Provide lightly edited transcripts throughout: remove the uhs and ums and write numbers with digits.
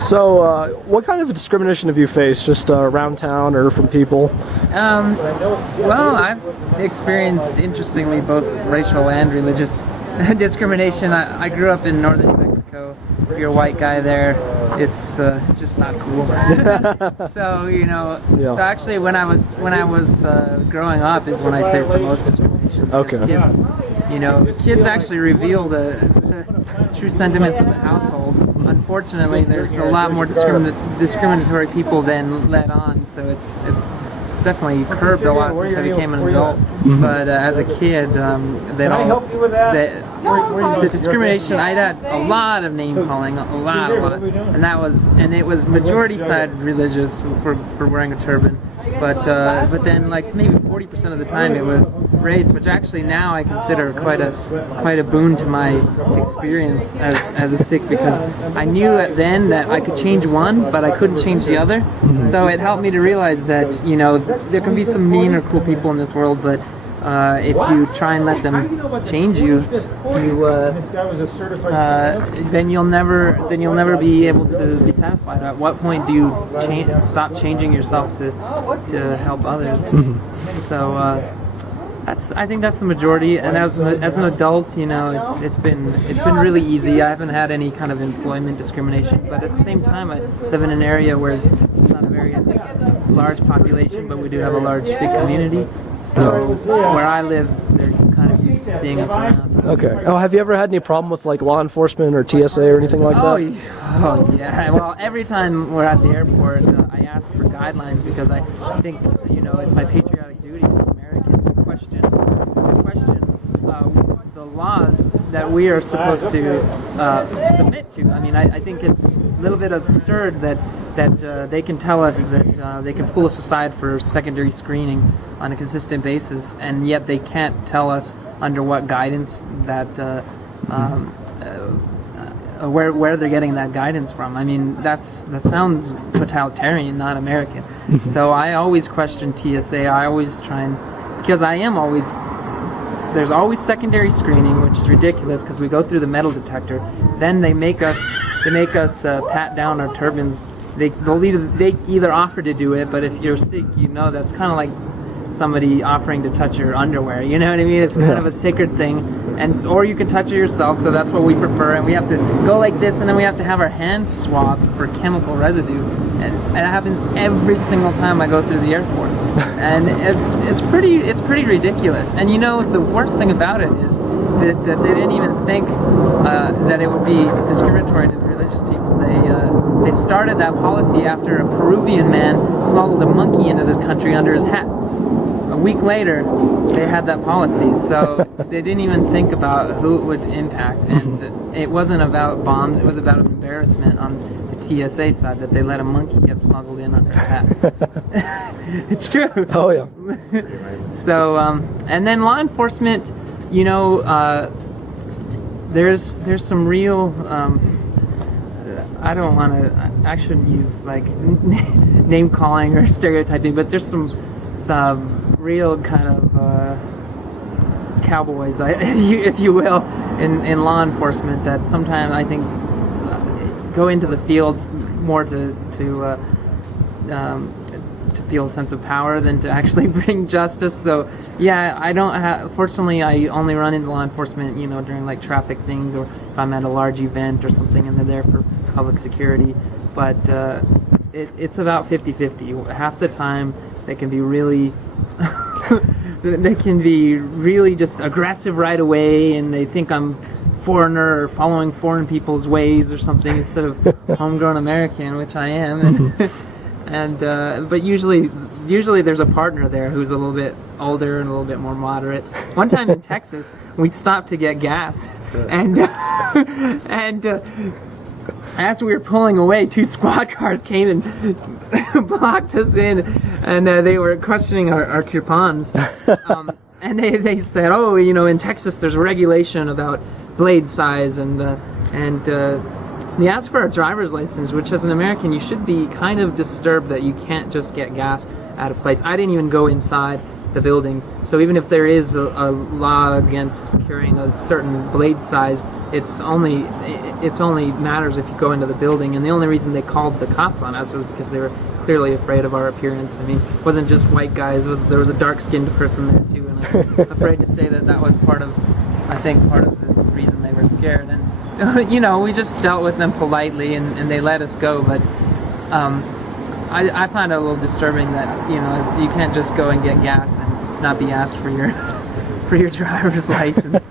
So, what kind of discrimination have you faced, just around town or from people? Well, I've experienced, interestingly, both racial and religious discrimination. I grew up in northern New Mexico. If you're a white guy there, it's just not cool. So so actually, when I was growing up is when I faced the most discrimination. Okay. Kids actually reveal the true sentiments of the household. Unfortunately, there's a lot more discriminatory people than let on, so it's definitely curbed a lot since I became an adult. But as a kid, the discrimination, I had a lot of name calling, a lot, and it was majority side religious for wearing a turban. But then like maybe 40% of the time it was race, which actually now I consider quite a boon to my experience as a Sikh, because I knew then that I could change one, but I couldn't change the other. So it helped me to realize that there can be some mean or cool people in this world, but if you try and let them change you, then you'll never be able to be satisfied. At what point do you stop changing yourself to help others? So I think that's the majority. And as an adult, it's been really easy. I haven't had any kind of employment discrimination, but at the same time, I live in an area where it's not a very large population, but we do have a large Sikh community. So where I live, they're kind of used to seeing us around. Okay. Oh, have you ever had any problem with like law enforcement or TSA or anything like that? Oh yeah. Well, every time we're at the airport, I ask for guidelines because I think it's my patriotic duty as an American to question the laws that we are supposed to submit to. I mean, I think it's a little bit absurd that they can tell us that they can pull us aside for secondary screening on a consistent basis, and yet they can't tell us under what guidance that where they're getting that guidance from. I mean, that sounds totalitarian, not American. So I always question TSA. I always try because there's always secondary screening, which is ridiculous because we go through the metal detector. Then they make us pat down our turbans. They either offer to do it, but if you're Sikh, that's kind of like somebody offering to touch your underwear. You know what I mean? It's kind of a sacred thing, or you can touch it yourself. So that's what we prefer, and we have to go like this, and then we have to have our hands swabbed for chemical residue, and it happens every single time I go through the airport, and it's pretty ridiculous. And the worst thing about it is that they didn't even think that it would be discriminatory to religious people. They started that policy after a Peruvian man smuggled a monkey into this country under his hat. A week later, they had that policy, so they didn't even think about who it would impact. And it wasn't about bombs; it was about embarrassment on the TSA side that they let a monkey get smuggled in under a hat. It's true. Oh yeah. So, and then law enforcement, there's some real. I shouldn't use like name calling or stereotyping, but there's some real kind of cowboys, if you will, in law enforcement that sometimes I think go into the field more to feel a sense of power than to actually bring justice. So yeah, fortunately I only run into law enforcement during like traffic things, or if I'm at a large event or something and they're there for public security. But it's about 50-50. Half the time they can be really just aggressive right away, and they think I'm foreigner or following foreign people's ways or something instead of homegrown American, which I am. But usually there's a partner there who's a little bit older and a little bit more moderate. One time in Texas, we stopped to get gas, and as we were pulling away, 2 squad cars came and blocked us in, and they were questioning our coupons. and they said, oh, you know, in Texas there's a regulation about blade size, and they asked for a driver's license, which as an American you should be kind of disturbed that you can't just get gas at a place. I didn't even go inside the building, so even if there is a law against carrying a certain blade size, it's only matters if you go into the building. And the only reason they called the cops on us was because they were clearly afraid of our appearance. I mean, it wasn't just white guys, there was a dark-skinned person there too, and I'm afraid to say that was part of the reason they were scared. And you know, we just dealt with them politely, and they let us go. But I find it a little disturbing that, you know, you can't just go and get gas and not be asked for your for your driver's license.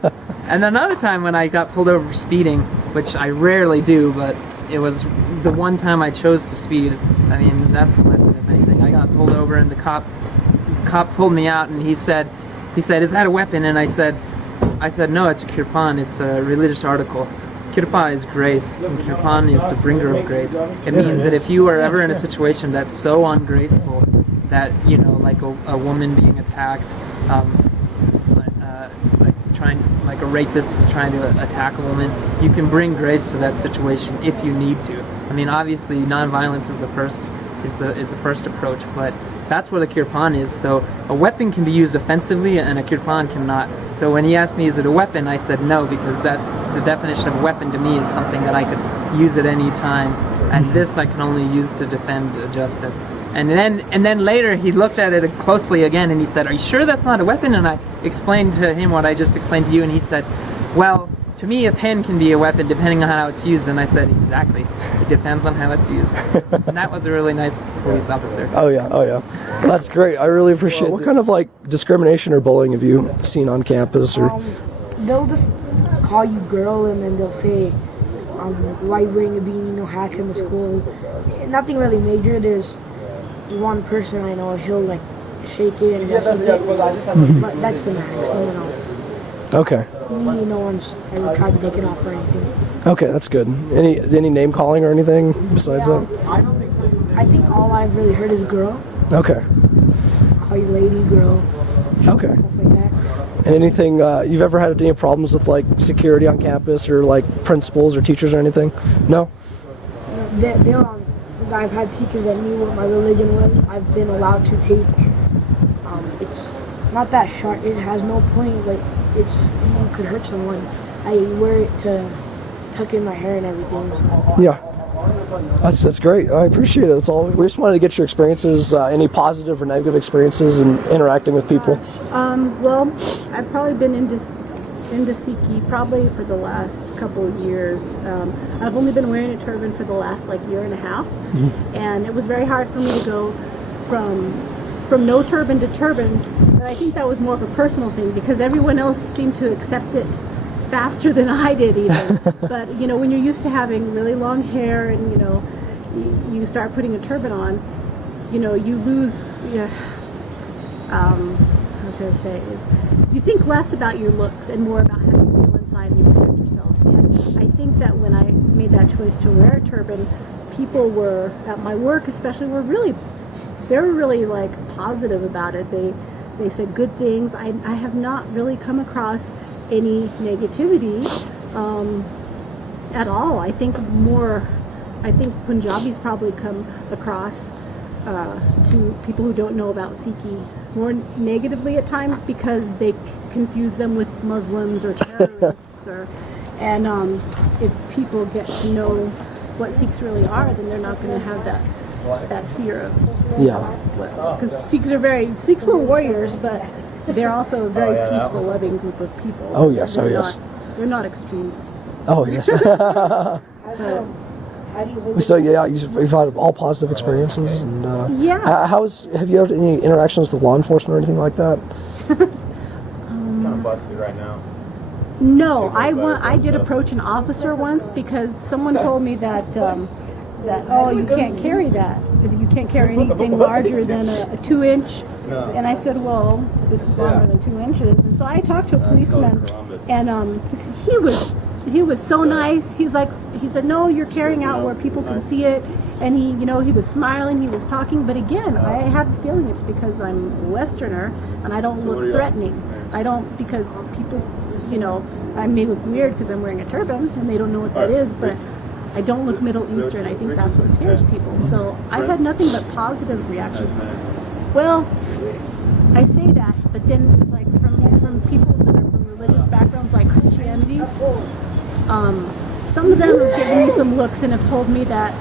And another time when I got pulled over for speeding, which I rarely do, but it was the one time I chose to speed. I mean, that's the lesson if anything. I got pulled over, and the cop pulled me out, and he said, "Is that a weapon?" And I said, "No, it's a kirpan. It's a religious article. Kirpa is grace, and kirpan is the bringer of grace. It means that if you are ever in a situation that's so ungraceful that, you know, like a woman being attacked, like a rapist is trying to attack a woman, you can bring grace to that situation if you need to. I mean, obviously, nonviolence is the first approach, but that's what a kirpan is. So a weapon can be used offensively, and a kirpan cannot. So when he asked me, is it a weapon, I said no, because the definition of a weapon to me is something that I could use at any time, and this I can only use to defend justice. And then later he looked at it closely again, and he said, "Are you sure that's not a weapon?" And I explained to him what I just explained to you, and he said, "Well, to me a pen can be a weapon depending on how it's used." And I said, "Exactly. It depends on how it's used." And that was a really nice police officer. Oh yeah. That's great. I really appreciate it. What kind of like discrimination or bullying have you seen on campus? Or they'll just call you girl, and then they'll say, why you wearing a beanie, no hats in the school. Nothing really major. There's one person I know, he'll like shake it and just but that's the max, no one else. Okay. Me, no one's ever tried to take it off or anything. Okay, that's good. Any name calling or anything besides that? I think all I've really heard is girl. Okay. Call you lady, girl. Okay. Stuff like that. And anything you've ever had any problems with like security on campus or like principals or teachers or anything? No? I've had teachers that knew what my religion was. I've been allowed to take. It's not that sharp. It has no point. Like it could hurt someone. I wear it to tuck in my hair and everything. So. Yeah. That's great. I appreciate it. That's all. We just wanted to get your experiences, any positive or negative experiences in interacting with people. Well, I've probably been into Sikhi probably for the last couple of years. I've only been wearing a turban for the last year and a half, and it was very hard for me to go from no turban to turban. But I think that was more of a personal thing because everyone else seemed to accept it faster than I did even. But you know, when you're used to having really long hair and you know you start putting a turban on, you know, you lose. How should I say is you think less about your looks and more about how you feel inside and you protect yourself. And I think that when I made that choice to wear a turban, people were at my work especially were really positive about it. They said good things. I have not really come across any negativity at all. I think Punjabis probably come across to people who don't know about Sikhi more negatively at times because they confuse them with Muslims or terrorists and if people get to know what Sikhs really are, then they're not going to have that fear of because Sikhs were warriors, but they're also a very peaceful, loving group of people. Oh yes, they're not extremists. Oh yes. So yeah, you've had all positive experiences, and have you had any interactions with law enforcement or anything like that? It's kind of busted right now. No, I did approach an officer once because someone told me that you can't carry that. You can't carry anything larger than a 2-inch. And I said, well, this is longer than 2 inches. And so I talked to a policeman, and he was so nice. He said, no, you're carrying out where people can see it. And he was smiling, he was talking. But again, I have a feeling it's because I'm a Westerner and I don't look threatening. I don't, because people's, you know, I may look weird because I'm wearing a turban and they don't know what that is, but I don't look Middle Eastern. I think that's what scares people. So I've had nothing but positive reactions. Well, I say that, but then it's like from people that are from religious backgrounds like Christianity, some of them have given me some looks and have told me that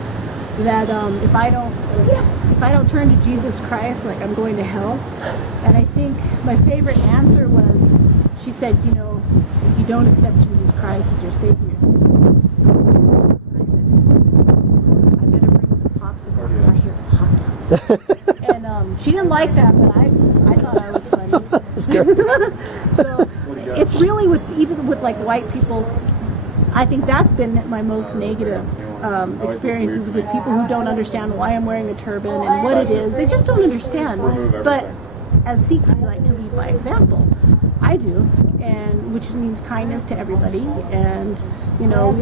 if I don't turn to Jesus Christ, like I'm going to hell. And I think my favorite answer was, she said, you know, if you don't accept Jesus Christ as your Savior. And I said, I better bring some popsicles because I hear it's hot down. And she didn't like that, but I thought I was funny. So it's really even with like white people, I think that's been my most negative experiences with people who don't understand why I'm wearing a turban and what it is. They just don't understand. But as Sikhs, we like to lead by example. I do, and which means kindness to everybody. And you know,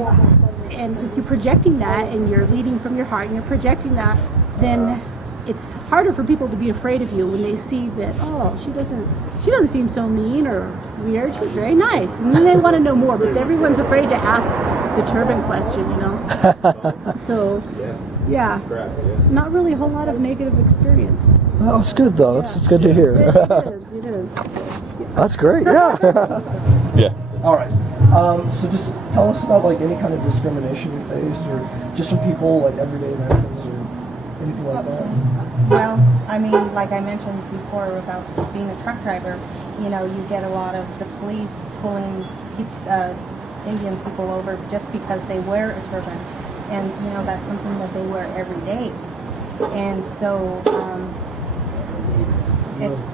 and if you're projecting that and you're leading from your heart and you're projecting that, then it's harder for people to be afraid of you when they see that, oh, she doesn't seem so mean or weird, she's very nice, and then they want to know more, but everyone's afraid to ask the turban question, you know. So yeah, not really a whole lot of negative experience. Well, it's good though. It's good to hear. It is. That's great. Yeah. Yeah. All right. So just tell us about like any kind of discrimination you faced, or just from people like everyday Americans, or anything like that. Well, I mean, like I mentioned before about being a truck driver, you know, you get a lot of the police pulling Indian people over just because they wear a turban, and you know that's something that they wear every day, and so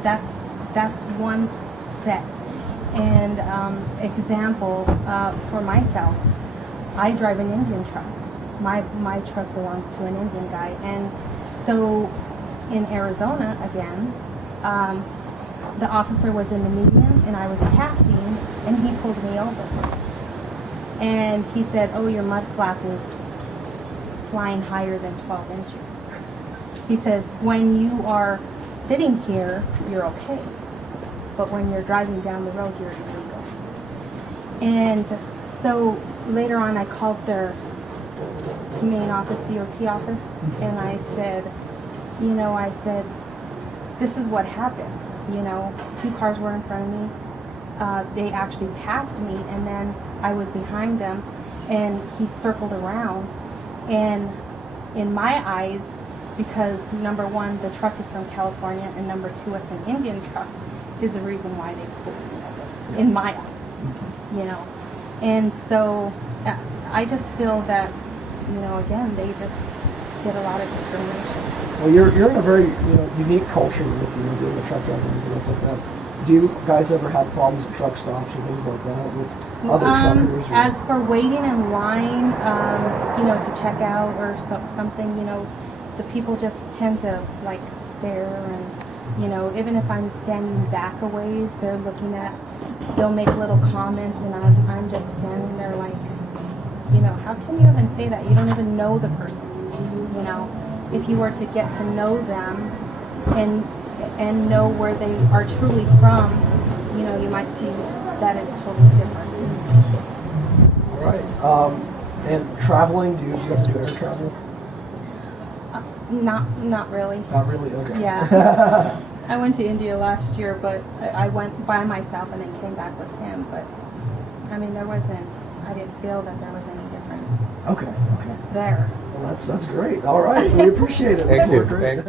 that's one set. And example for myself, I drive an Indian truck. My truck belongs to an Indian guy, and so in Arizona again, the officer was in the median and I was passing, and he pulled me over. And he said, oh, your mud flap is flying higher than 12 inches. He says, when you are sitting here, you're okay. But when you're driving down the road, you're illegal. And so later on, I called their main office, DOT office, and I said, this is what happened. You know, 2 cars were in front of me. They actually passed me, and then I was behind them, and he circled around. And in my eyes, because number one, the truck is from California, and number 2, it's an Indian truck, is the reason why they pulled me over, in my eyes, you know. And so I just feel that, you know, again, they just get a lot of discrimination. Well, you're in a very unique culture with doing the truck driving and things like that. Do you guys ever have problems at truck stops or things like that with other truckers? Or? As for waiting in line, to check out or something, you know, the people just tend to like stare, and you know, even if I'm standing back a ways, they're looking at. They'll make little comments, and I'm just standing there like, you know, how can you even say that? You don't even know the person, you know. If you were to get to know them and know where they are truly from, you know, you might see that it's totally different. All right. And traveling, do you guys do air travel? Not really. Not really? Okay. Yeah. I went to India last year, but I went by myself and then came back with him. But, I mean, I didn't feel that there was any difference. Okay. There. Well, that's great. All right. We appreciate it. Thank you. Great.